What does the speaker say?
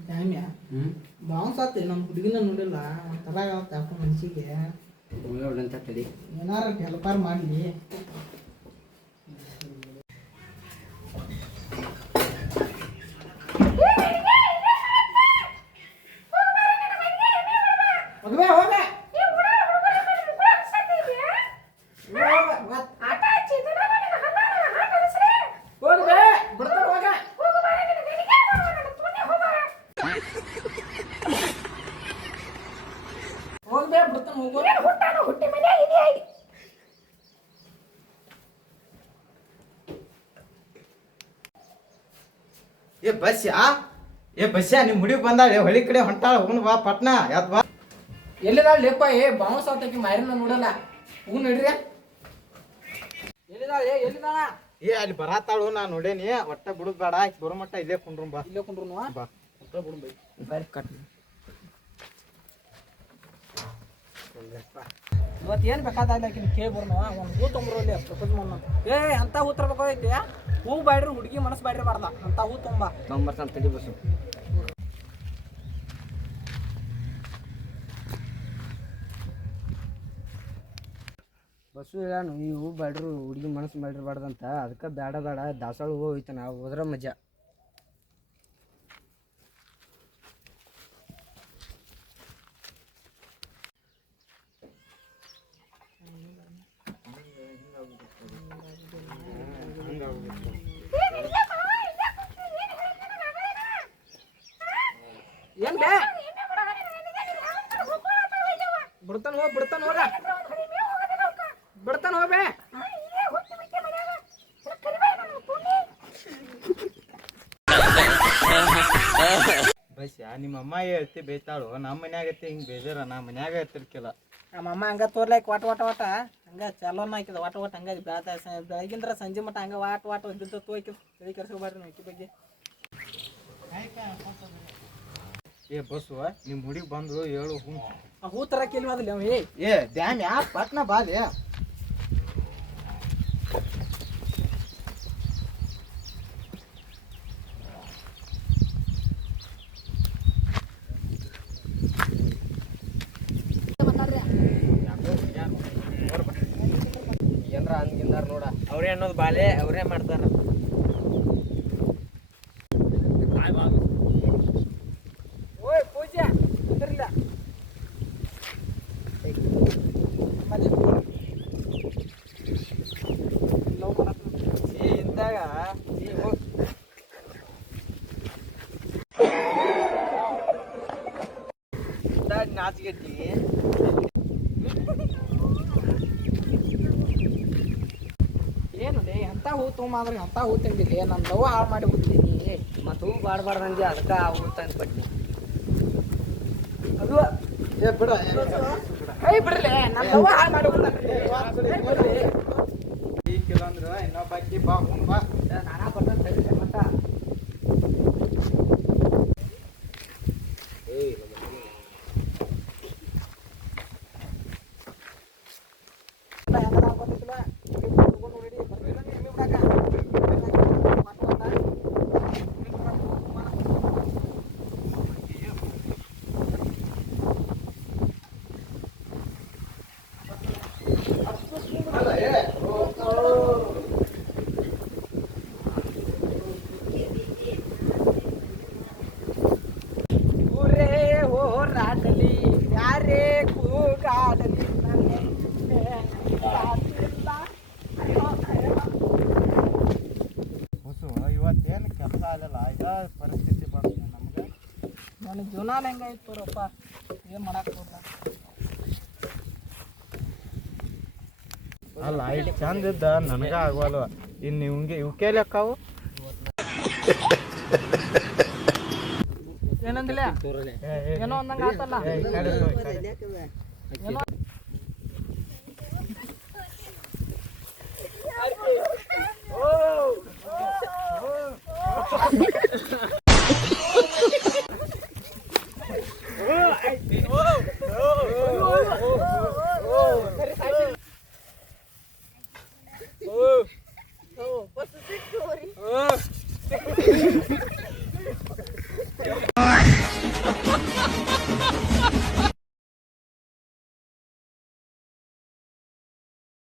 ಡ್ಯಾಮ್ಯಾ ಬಾವುಸಾತಿ ನಮ್ಮ ಹುಡುಗಿನ ನೋಡಿಲ್ಲ ಒಂಥರ ಆಗತ್ತೆ ಅಪ್ಪ ಮನ್ಸಿಗೆ ನೋಡಂತ ತಡಿ ಏನಾರ ಹೆಲ್ಪಾರ್ ಮಾಡಲಿ ಮಗವೇ ಹೋಗ ಏ ಬಸ್ಯಾ ನಿಮ್ ಹುಡುಗಿ ಬಂದಾಳೆ ಹೊಳಿ ಕಡೆ ಹೊಂಟಾಳ ಹೋಗುನ್ ಬಾ ಪಟ್ನ ಯಾತ್ ಬಾ ಎಲ್ಲಿದಾಳ ಲೇಪ ಬಾವುಸ ಆತಕಿ ಮಾರಿನ ನೋಡಲ್ಲ ಹೂ ನಡ್ರಿ ಎಲ್ಲಿದಾಳ ಏ ಅಲ್ಲಿ ಬರಾತಾಳು ನಾ ನೋಡೇನಿ ಒಟ್ಟ ಬಿಡುದ್ ಬೇಡ ಬರೋ ಮಟ್ಟ ಇಲ್ಲೇ ಕುಂಡ್ರು ಬಾ ಇಲ್ಲೇ ಕುಂಡ್ರು ಬಾ ಬಿಡು ಬೈ ಬರ್ರಿ ಕಟ್ ಇವತ್ತು ಏನು ಬೇಕಾದಾಗಲಿ ಆಕಿನ ಕೇಳಿ ಬರ್ನವ ಒಂದು ಹೂ ತೊಂಬರಲ್ಲಿ ಪ್ರಪೋಸ್ ಮಾಡೋಣ ಅಂತ ಹೂ ತರಬೇಕಾಗೈತಿ ಹೂ ಬಾಡ್ರಿ ಹುಡುಗಿ ಮನಸ್ಸು ಬಾಡ್ರಿ ಬಾರ್ದ ಅಂತ ಹೂ ತೊಂಬರ್ತಾನೆ ತಡಿ ಬಸ್ಸು ಬಸ್ಸು ಹೇಳಾನು ಈ ಹೂ ಬಾಡ್ರು ಹುಡುಗಿ ಮನಸ್ಸು ಮಾಡಿರ್ಬಾರ್ದಂತ ಅದಕ್ಕೆ ಬೇಡ ದಾಸವಾಳ ಹೂ ಹೋಯ್ತಾನ ಹೋದ್ರ ಮಜಾ ಏನ್ ಬೇ ಬಿಡ್ತಾನ ಹೋಗ ಬಿಡ್ತಾನ ಹೋಗ್ಬೇ ಬಸ್ಯಾ ನಿಮ್ಮ ಅಮ್ಮ ಹೇಳ್ತಿ ಬೇಯ್ತಾಳು ನಮ್ಮ ಮನ್ಯಾಗ ಐತಿ ಹಿಂಗ್ ಬೇಜಾರ ನಾ ಮನ್ಯಾಗ ಇರ್ತಿರ್ಕಿಲ್ಲ ನಮ್ಮ ಅಮ್ಮ ಹಂಗ ತೋರ್ಲಾಕ ವಾಟ ಹಂಗ ಚಲೋನ ಹಾಕಿದ ವಾಟ ಹಂಗ ಬೆಳಗಿಂದ್ರ ಸಂಜೆ ಮಟ್ಟ ಹಂಗ ವಾಟ ಬಿದ್ದು ತೋಯ್ಕಿದ್ ತಲೆ ಕೆರ್ಸ್ಕೊಬಾರ್ರಿ ಅಕ್ಕಿ ಬಗ್ಗೆ ಏ ಬಸ್ಸು ನಿಮ್ ಹುಡುಗಿ ಬಂದ್ರು ಹೇಳು ಹೂ ಆ ಹೂ ತರ ಕೇಳಿವಾದಿಲ್ಲ ಅವ ಏ ಡ್ಯಾಮ್ ಯಾ ಪಟ್ನ ಬಾಲಿ ಏನ್ರ ಹಂಗಿಂದಾರ ನೋಡ ಅವ್ರೇ ಅನ್ನೋದು ಬಾಲೆ ಅವರೇ ಮಾಡ್ತಾರ ಓಯ್ ಪೂಜಾ ಅಂದ್ರಿಲ್ಲ ಇಂತಾಗ ನಾಚಿಗೆಟ್ಟಿ ಏನು ಎಂತ ಹೂ ತೊಗೊಂಬಂದ್ರೆ ಎಂತ ಹೂ ತಂದಿಲ್ಲ ನನ್ನ ದವ್ವ ಹಾಳು ಮಾಡಿ ಹೋಗ್ತೀನಿ ಮತ್ತು ಹೂ ಬಾಡ್ಬಾರ್ದಂಗೆ ಅದಕ್ಕೆ ಆ ಹೂ ತಂದು ಪಟ್ಟಿ ಅದು ಏ ಬಿಡ ಬಿಡ್ರಲಿ ನನ್ನ ದವ್ವ ಹಾಳು ಮಾಡಿ ಹೋಗ್ತಾನೆ ಈ ಕೆಲಂದ್ರ ಇನ್ನೊಬ್ಬಾಕಿ ಬಾ ಹೂ ಬಾ ನಾನಾ ಬರ್ತಾನೆ ಮತ್ತ ಯಾರೇ ಕೂಗಾಡಲಿ ಬಸ್ಸು ಇವತ್ತೇನು ಕೆಲಸ ಆಗಲ್ಲ ಇದ ಪರಿಸ್ಥಿತಿ ಬರ್ತದೆ ನಮ್ಗೆ ನನ್ನ ಜೀವನ ಹೆಂಗಾಯ್ತು ರಪ್ಪ ಏನು ಮಾಡಕ್ಕೆ ಹೋಗ್ಲ ಅಲ್ಲ ಇದು ಚಂದ ಇದ್ದ ನನಗ ಆಗವಲ್ವ ಇನ್ನು ಇವಂಗೆ ಇವಕ್ಕೆ ಲೆಕ್ಕವು ಏನಂದಿಲ್ಲ ಏನೋ ಅಂದಂಗ ಆತಲ್ಲ ಏನೋ